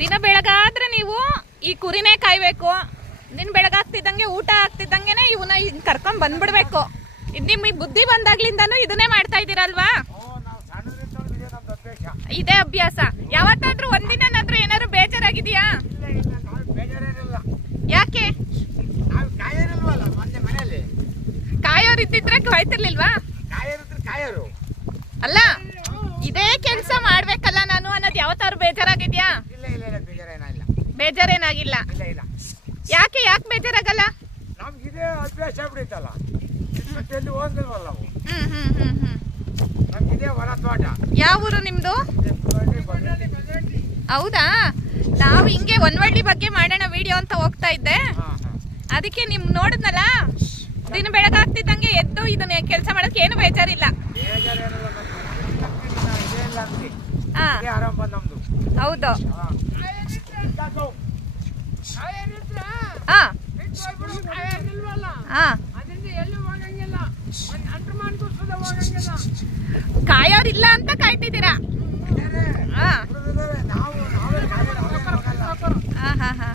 ದಿನ ಬೆಳಗಾದ್ರೆ ನೀವು ಈ ಕುರಿನೇ ಕಾಯ್ಬೇಕು. ದಿನ ಬೆಳಗಾಗ್ತಿದ್ದಂಗೆ ಊಟ ಆಗ್ತಿದ್ದಂಗೆನೆ ಇವನ್ನ ಹಿಂಗ್ ಕರ್ಕೊಂಡ್ ಬಂದ್ಬಿಡ್ಬೇಕು. ನಿಮಗೆ ಬುದ್ಧಿ ಬಂದಾಗ್ಲಿಂದಾನು ಇದನ್ನೇ ಮಾಡ್ತಾ ಇದೀರಲ್ವಾ? ಇದೇ ಅಭ್ಯಾಸ. ಯಾವತ್ತಾದ್ರೂ ಒಂದಿನಾದ್ರೂ ಏನಾದ್ರು ಬೇಜಾರಾಗಿದ್ಯಾ? ಯಾಕೆ? ಕಾಯೋರು ಇದ್ದಿದ್ರೆ ಕಾಯ್ತಿರ್ಲಿಲ್ವಾ? ಅಲ್ಲ, ಇದೇ ಕೆಲ್ಸ ಮಾಡ್ಬೇಕಲ್ಲ ನಾನು ಅನ್ನೋದು ಯಾವತ್ತಾದ್ರು ಬೇಜಾರಾಗಿದ್ಯಾ? ಬೇಜಾರೇನಾಗಿಲ್ಲ. ಯಾಕೆ ಬೇಜಾರಾಗಲ್ಲ? ಯಾವ ಊರು ನಿಮ್ದು? ಹೌದಾ? ನಾವು ಹಿಂಗೆ ಒನ್ವಳ್ಳಿ ಬಗ್ಗೆ ಮಾಡೋಣ ವಿಡಿಯೋ ಅಂತ ಹೋಗ್ತಾ ಇದ್ದೆ. ಅದಕ್ಕೆ ನಿಮ್ ನೋಡಿದ್ನಲ್ಲ, ದಿನ ಬೆಳಗಾಗ್ತಿದ್ದಂಗೆ ಎದ್ದು ಇದನ್ನ ಕೆಲಸ ಮಾಡೋದಕ್ಕೆ ಏನು ಬೇಜಾರಿಲ್ಲ. ಹೌದು. ಕಾಯೋರಿಲ್ಲ ಅಂತ ಕಾಯ್ತಿದ್ದೀರಾ?